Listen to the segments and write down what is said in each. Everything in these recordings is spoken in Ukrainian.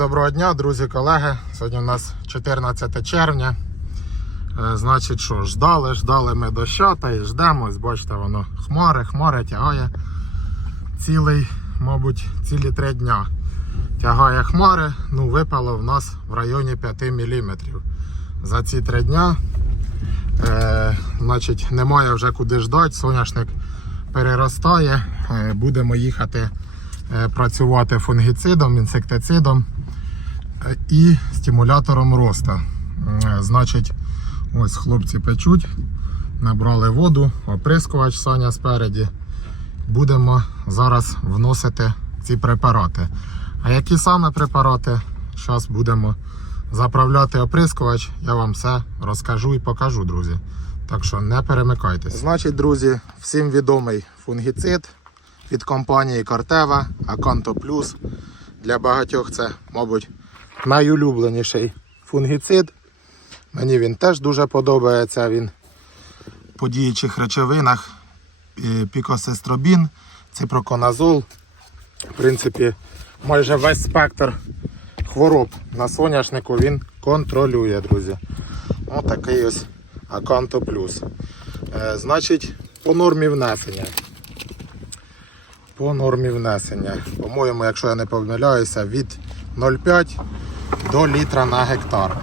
доброго дня, друзі, колеги. Сьогодні у нас 14 червня. Е, Значить, що, ждали, ждали ми доща та й ждемо. Ось бачите, воно хмари, хмари тягає цілий, мабуть, цілі три дня. Тягає хмари, ну випало в нас в районі 5 мм. За ці три дня е, значить, немає вже куди ждати, соняшник переростає. Е, будемо їхати е, працювати фунгіцидом, інсектицидом і стимулятором росту. Е, Значить, ось хлопці печуть, набрали воду, оприскувач Саня спереді. Будемо зараз вносити ці препарати. А які саме препарати? Зараз будемо заправляти оприскувач. Я вам все розкажу і покажу, друзі. Так що не перемикайтесь. Значить, друзі, всім відомий фунгіцид від компанії Кортева Аканто Плюс. Для багатьох це, мабуть, найулюбленіший фунгіцид. Мені він теж дуже подобається. Він по діючих речовинах е, пікосестробін, ципроконазол. В принципі, майже весь спектр хвороб на соняшнику він контролює, друзі. Ось такий ось Аканто Плюс. Е, значить, по нормі внесення. По нормі внесення. По-моєму, якщо я не помиляюся, від 0,5 до літра на гектар.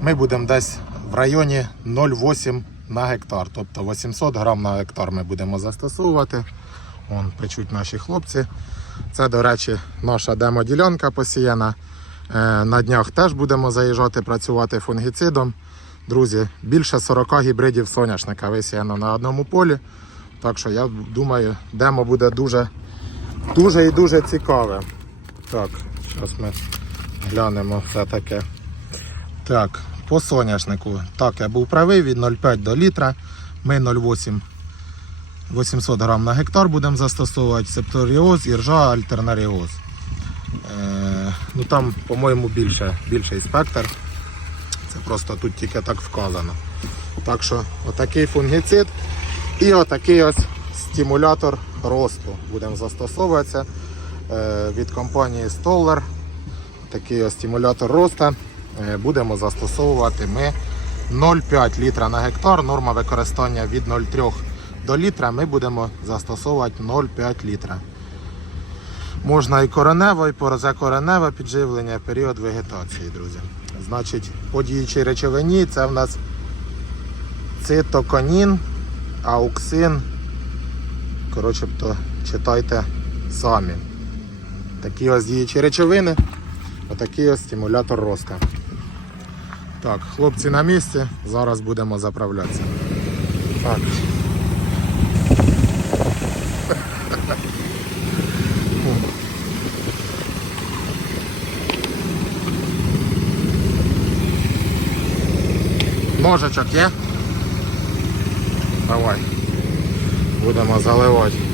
Ми будемо десь в районі 0,8 на гектар. Тобто 800 грам на гектар ми будемо застосовувати. Вон печуть наші хлопці. Це, до речі, наша демоділянка посіяна. Е, На днях теж будемо заїжджати працювати фунгіцидом. Друзі, більше 40 гібридів соняшника висіяно на одному полі. Так що я думаю, демо буде дуже, дуже і дуже цікаве. Так, зараз ми глянемо все таке. Так, по соняшнику. Так, я був правий від 0,5 до літра. Ми 0,8 800 грам на гектар будемо застосовувати септоріоз, іржа, альтернаріоз. Е, ну там, по-моєму, більше, більший спектр. Це просто тут тільки так вказано. Так що отакий фунгіцид і отакий ось стимулятор росту будемо застосовуватися е, від компанії Stoller. Такий ось стимулятор росту е, будемо застосовувати ми 0,5 літра на гектар. Норма використання від 0,3 до літра. Ми будемо застосовувати 0,5 літра. Можна і коренево, і порозекореневе підживлення, період вегетації, друзі. Значить, по діючій речовині це в нас цитоконін, ауксин. Коротше, то читайте самі. Такі ось діючі речовини, отакий ось стимулятор росту. Так, хлопці на місці, зараз будемо заправлятися. Так. Ножичок є? Давай. Будемо заливати.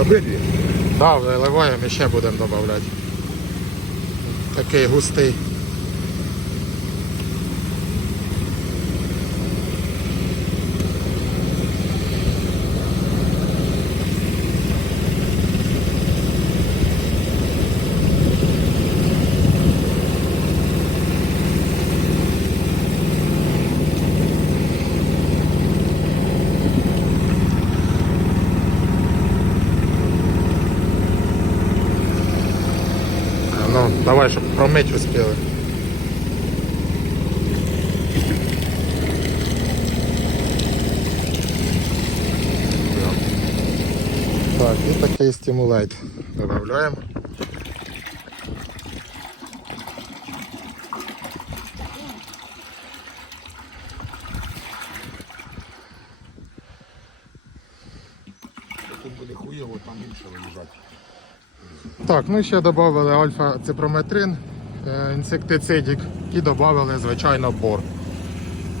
Обидві. Да, виливаємо і ще будемо додавати. Такий густий. Ну, щоб успіли. Так, і такий стимулайт додаємо. Так, ну і ще додали альфа-ципрометрин, інсектицидик і додали, звичайно, бор.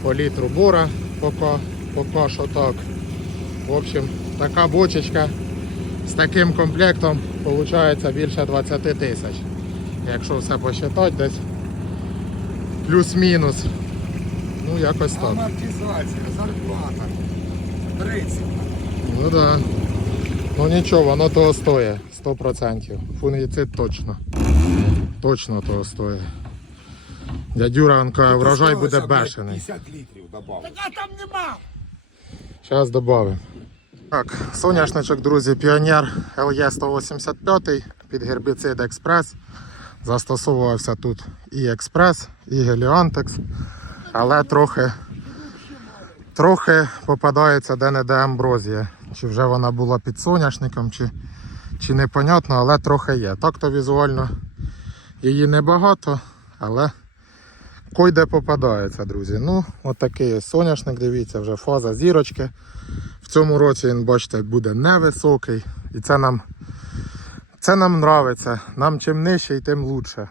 По літру бора поки, поки що так. В общем, така бочечка з таким комплектом виходить більше 20 тисяч. Якщо все посчитати, десь плюс-мінус Ну, якось так. Амортизація, зарплата. 30. Ну да. Ну нічого, воно того стоїть, 100%. Фунгіцид точно. Точно того стоїть. Дядюра врожай буде бешений. 50 літрів добавив. Зараз додамо. Так, соняшничок, друзі, Піонер LE 185 під гербіцид Експрес. Застосовувався тут і Експрес, і Геліантекс, але трохи, трохи попадається де-не-де амброзія. Чи вже вона була під соняшником, чи, чи непонятно, але трохи є. Так-то візуально її небагато, але койде попадається, друзі. Ну, ось соняшник, дивіться, вже фаза зірочки. В цьому році він, бачите, буде невисокий. І це нам, це нам нравиться. Нам чим нижчий, тим лучше.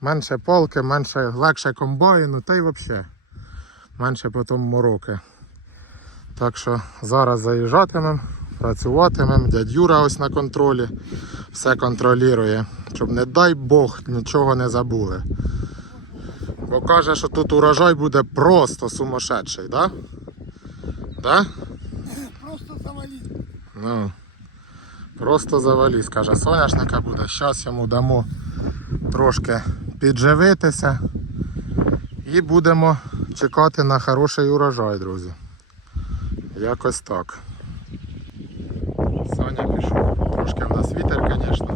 Менше полки, менше, легше комбайну, та й взагалі. Менше потім мороки. Так що зараз заїжджатимемо, працюватимемо. Дядь Юра ось на контролі. Все контролює. Щоб не дай Бог нічого не забули. Бо каже, що тут урожай буде просто сумасшедший, да? Да? Просто завалить. Ну, просто заваліз, каже, соняшника буде. Зараз йому дамо трошки підживитися і будемо чекати на хороший урожай, друзі. Якось так. Саня пішов. Трошки в нас вітер, звісно.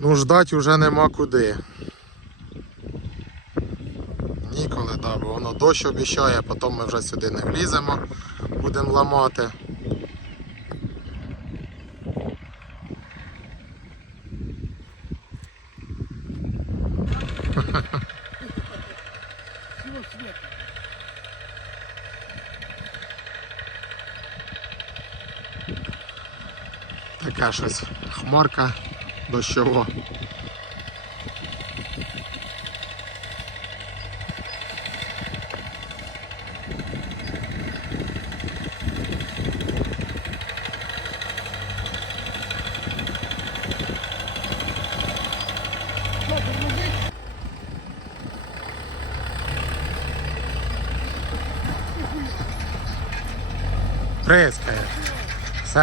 Ну, ждать уже нема куди. Ніколи, да, бо воно дощ обіщає, потім ми вже сюди не вліземо, будемо ламати. Така щось хмарка дощова.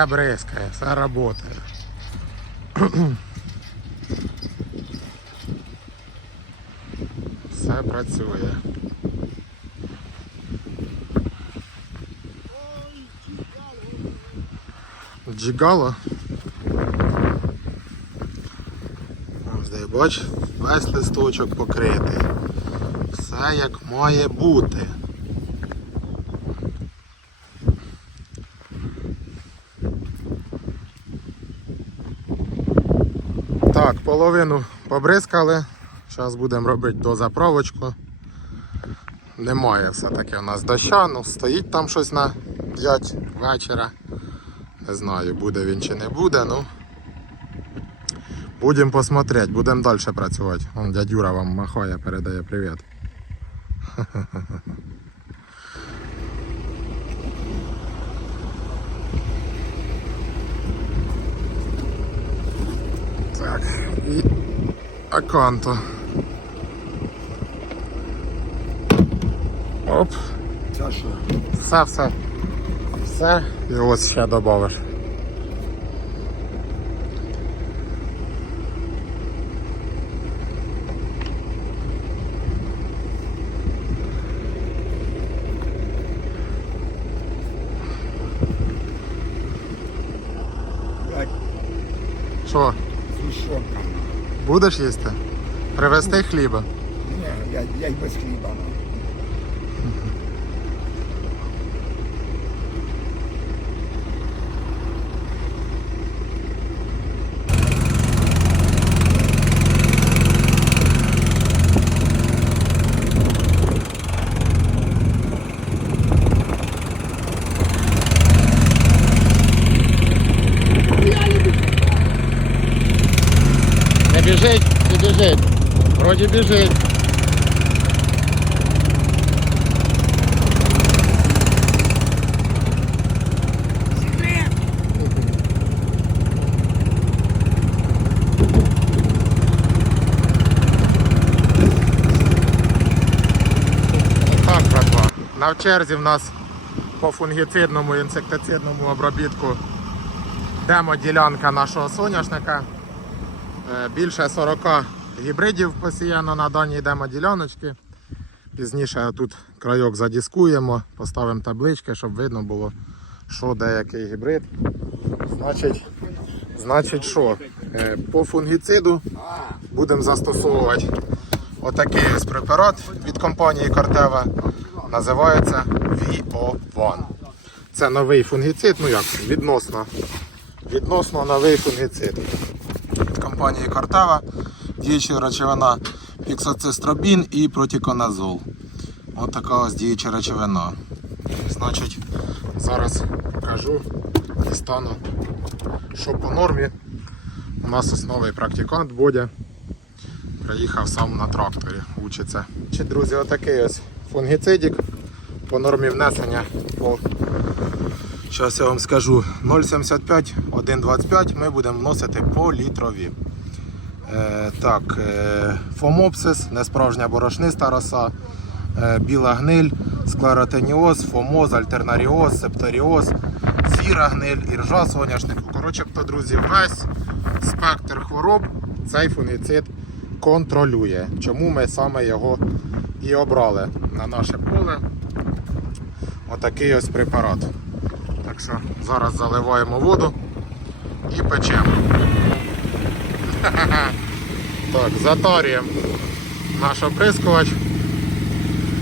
Бризкає, все працює. Все працює. Джигало. Ось де бач, весь листочок покритий. Все як має бути. Так, половину побризкали. Зараз будемо робити дозаправочку. Немає все-таки у нас доща, ну стоїть там щось на 5 вечора. Не знаю, буде він чи не буде, ну. Будемо посмотрети, будемо далі працювати. Вон вам махає, передає привіт. Так, і аканто. Оп, Це що? все, все. Все. І ось ще додавиш. Блядь, Що, будеш їсти? Привезти хліба? Ні, я, я й без хліба. Вроді біжить. Так, братва. На черзі в нас по фунгіцидному інсектицидному обробітку демо ділянка нашого соняшника. Е, більше 40 гібридів посіяно на даній демо-діляночці. Пізніше тут крайок задіскуємо, поставимо таблички, щоб видно було, що де який гібрид. Значить, значить що? Е, По фунгіциду будемо застосовувати отакий ось препарат від компанії Кортева. Називається VO1. Це новий фунгіцид, ну як, відносно, відносно новий фунгіцид від компанії Кортева. Діюча речовина фіксоцистробін і протиконазол. Ось така ось діюча речовина. Значить, зараз покажу стану, що по нормі. У нас ось новий практикант Бодя. Приїхав сам на тракторі, учиться. Чи, друзі, отакий ось фунгіцидик по нормі внесення по Зараз я вам скажу 0,75, 1,25 ми будемо вносити по літрові. Е, так, е, фомопсис, несправжня борошниста роса, е, біла гниль, склеротеніоз, фомоз, альтернаріоз, септоріоз, сіра гниль, іржа соняшнику. Коротше, то, друзі, весь спектр хвороб цей фунгіцид контролює. Чому ми саме його і обрали на наше поле. Отакий ось препарат. Так що зараз заливаємо воду і печемо. Так, Заторюємо наш оприскувач.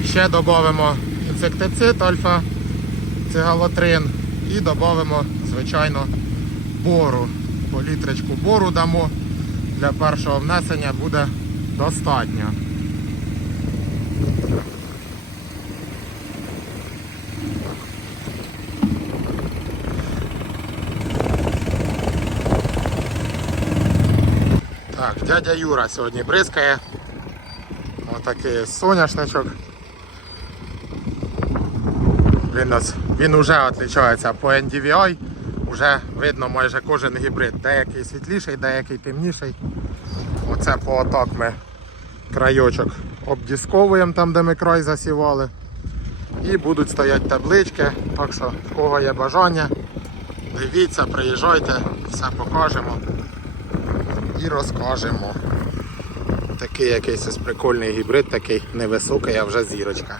Ще додамо інсектицид альфа цигалотрин і додамо, звичайно, бору. По літрочку бору дамо. Для першого внесення буде достатньо. Так, дядя Юра сьогодні бризкає. Отакий соняшничок. Він, він вже відрізняється по NDVI. Вже видно майже кожен гібрид. Деякий світліший, деякий темніший. Оце по отак ми крайочок обдісковуємо там, де ми край засівали. І будуть стояти таблички. Так що, в кого є бажання, дивіться, приїжджайте, все покажемо і розкажемо. Такий якийсь прикольний гібрид, такий невисокий, а вже зірочка.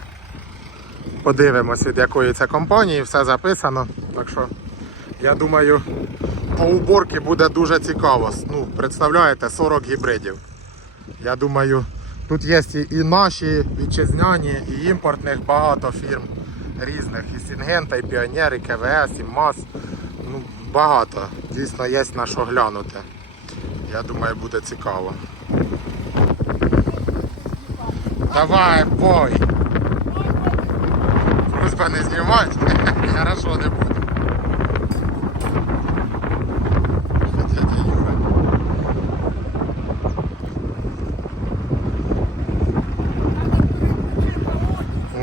Подивимось, від якої це компанії, все записано. Так що, я думаю, по уборці буде дуже цікаво. Ну, представляєте, 40 гібридів. Я думаю, тут є і наші вітчизняні, і імпортних багато фірм різних. І Сінгента, і Піонер, і КВС, і МАЗ. Ну, багато. Дійсно є на що глянути. Я думаю, буде цікаво. Давай, бой! Просьба не знімати. Хорошо не буде.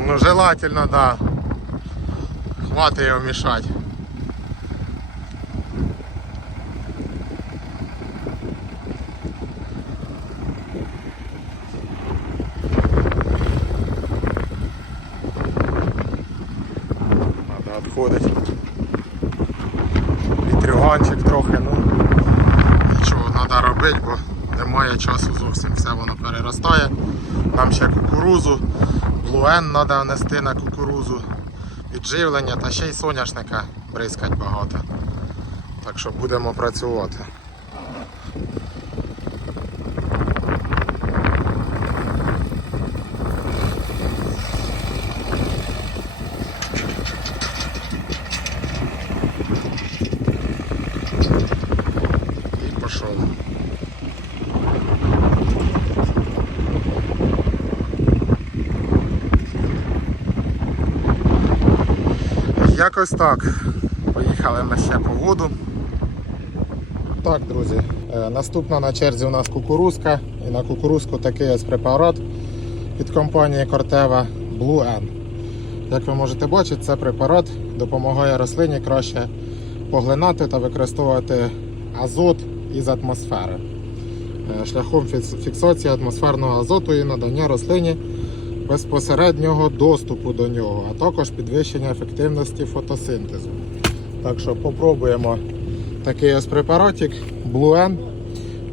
Ну, желательно, да. Хватит его мешать. Відходити. Вітрюганчик трохи, ну нічого треба робити, бо немає часу зовсім. Все воно переростає. Нам ще кукурузу, блуен треба нести на кукурузу, підживлення та ще й соняшника бризкать багато. Так що будемо працювати. І пішов. Якось так. Поїхали ми ще по воду. Так, друзі, е, наступна на черзі у нас кукурузка. І на кукурузку такий ось препарат від компанії Corteva Blue N. Як ви можете бачити, це препарат допомагає рослині краще поглинати та використовувати азот із атмосфери. Е, Шляхом фіксації атмосферного азоту і надання рослині безпосереднього доступу до нього, а також підвищення ефективності фотосинтезу. Так що попробуємо такий ось препаратик Blue N.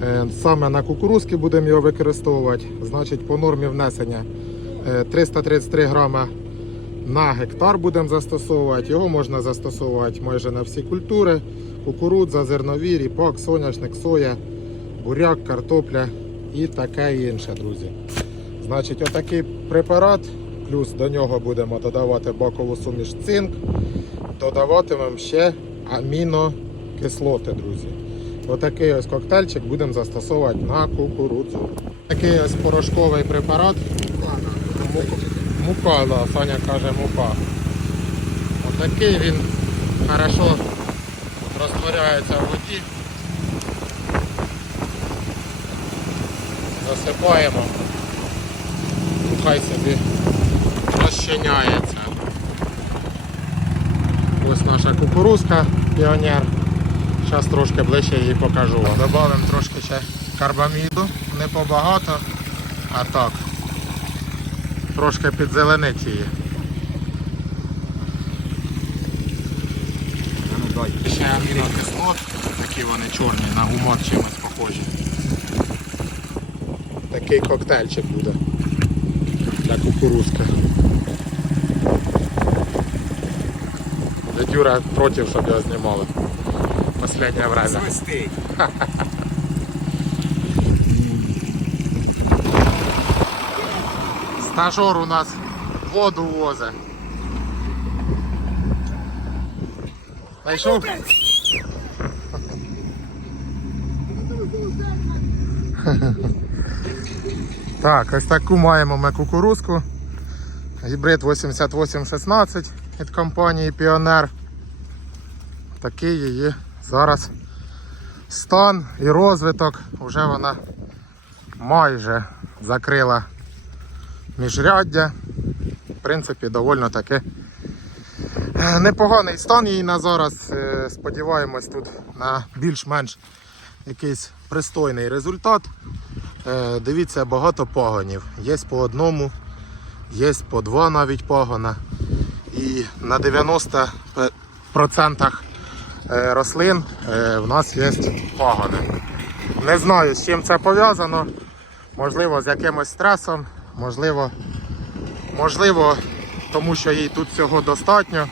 Е, Саме на кукурузки будемо його використовувати. Значить, по нормі внесення е, 333 грама на гектар будемо застосовувати. Його можна застосовувати майже на всі культури: кукурудза, зернові, ріпак, соняшник, соя, буряк, картопля і таке інше, друзі. Значить, отакий препарат, плюс до нього будемо додавати бакову суміш цинк, додаватимемо ще амінокислоти, друзі. Отакий ось коктейльчик будемо застосовувати на кукурудзу. Такий ось порошковий препарат. Мука, да, Саня каже мука. Отакий він хорошо розтворяється в воді. Засипаємо. Хай собі розчиняється. Ось наша кукурузка піонер. Зараз трошки ближче її покажу. Добавимо трошки ще карбаміду, не побагато, а так. Трошки підзеленить її. Ну. Ще амінокислот, такі вони чорні, на гумор чимось похожі. Такий коктейльчик буде для кукурузки. Дядь Юра проти, щоб його знімали. Последнее время. Свистить. Стажер у нас воду возить. Знайшов? Так, ось таку маємо ми кукурузку. Гібрид 8816 від компанії Піонер. Такий її зараз стан і розвиток. Вже вона майже закрила міжряддя. В принципі, доволі таки е, непоганий стан її на зараз. Е, Сподіваємось тут на більш-менш якийсь пристойний результат. Е, Дивіться, багато пагонів. Є по одному, є по два навіть пагона. І на 90% е, рослин е, в нас є пагони. Не знаю, з чим це пов'язано. Можливо, з якимось стресом, можливо, можливо, тому що їй тут всього достатньо.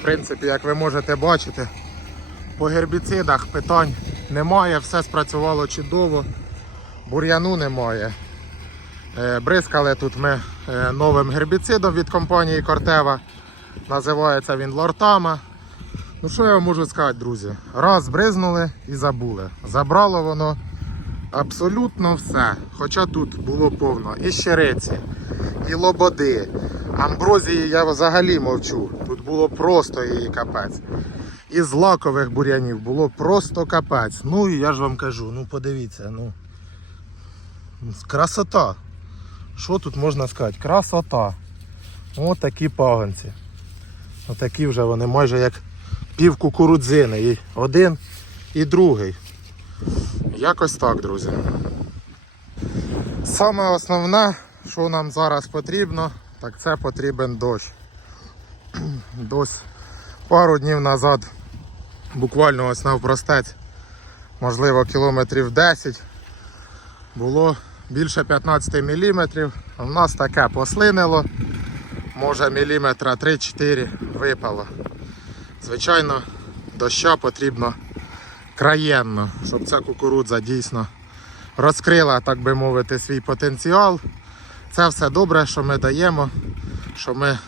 В принципі, як ви можете бачити, по гербіцидах питань немає, все спрацювало чудово, бур'яну немає. Е, Бризкали тут ми е, новим гербіцидом від компанії Кортева. Називається він Лортама. Ну що я вам можу сказати, друзі? Раз бризнули і забули. Забрало воно абсолютно все. Хоча тут було повно і щериці, і лободи. Амброзії я взагалі мовчу. Тут було просто її капець. І з лакових бур'янів було просто капець. Ну і я ж вам кажу, ну подивіться, ну. Красота. Що тут можна сказати? Красота. Ось такі пагонці. Отакі вже вони майже як пів кукурудзини. І один і другий. Якось так, друзі. Саме основне, що нам зараз потрібно, так це потрібен дощ. Дощ пару днів назад, буквально ось навпростець, можливо кілометрів 10, було більше 15 мм. У нас таке послинило, може міліметра 3-4 випало. Звичайно, доща потрібно краєнно, щоб ця кукурудза дійсно розкрила, так би мовити, свій потенціал. Це все добре, що ми даємо, що ми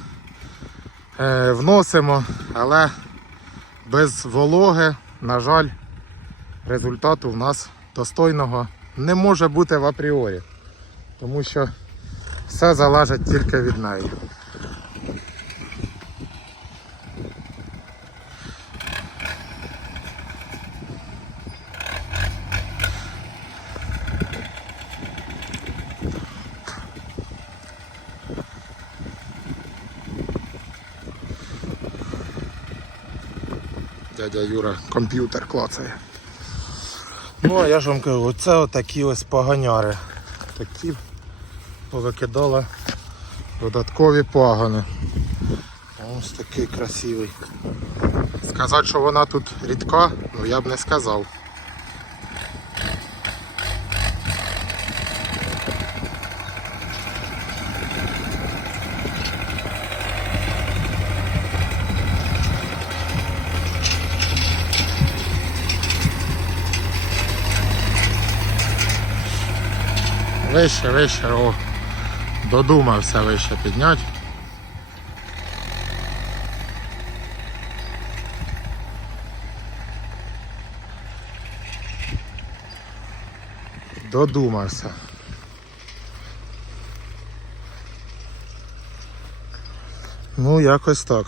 е, вносимо, але без вологи, на жаль, результату в нас достойного не може бути в апріорі, тому що все залежить тільки від неї. Дядя Юра комп'ютер клацає. Ну, а я ж вам кажу, оце отакі ось поганяри. Такі повикидала Додаткові пагони. Ось такий красивий. Сказати, що вона тут рідка, ну я б не сказав. Вище, вище, о. Додумався вище підняти. Додумався. Ну, якось так.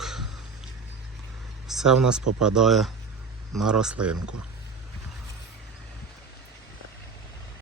Все в нас попадає на рослинку.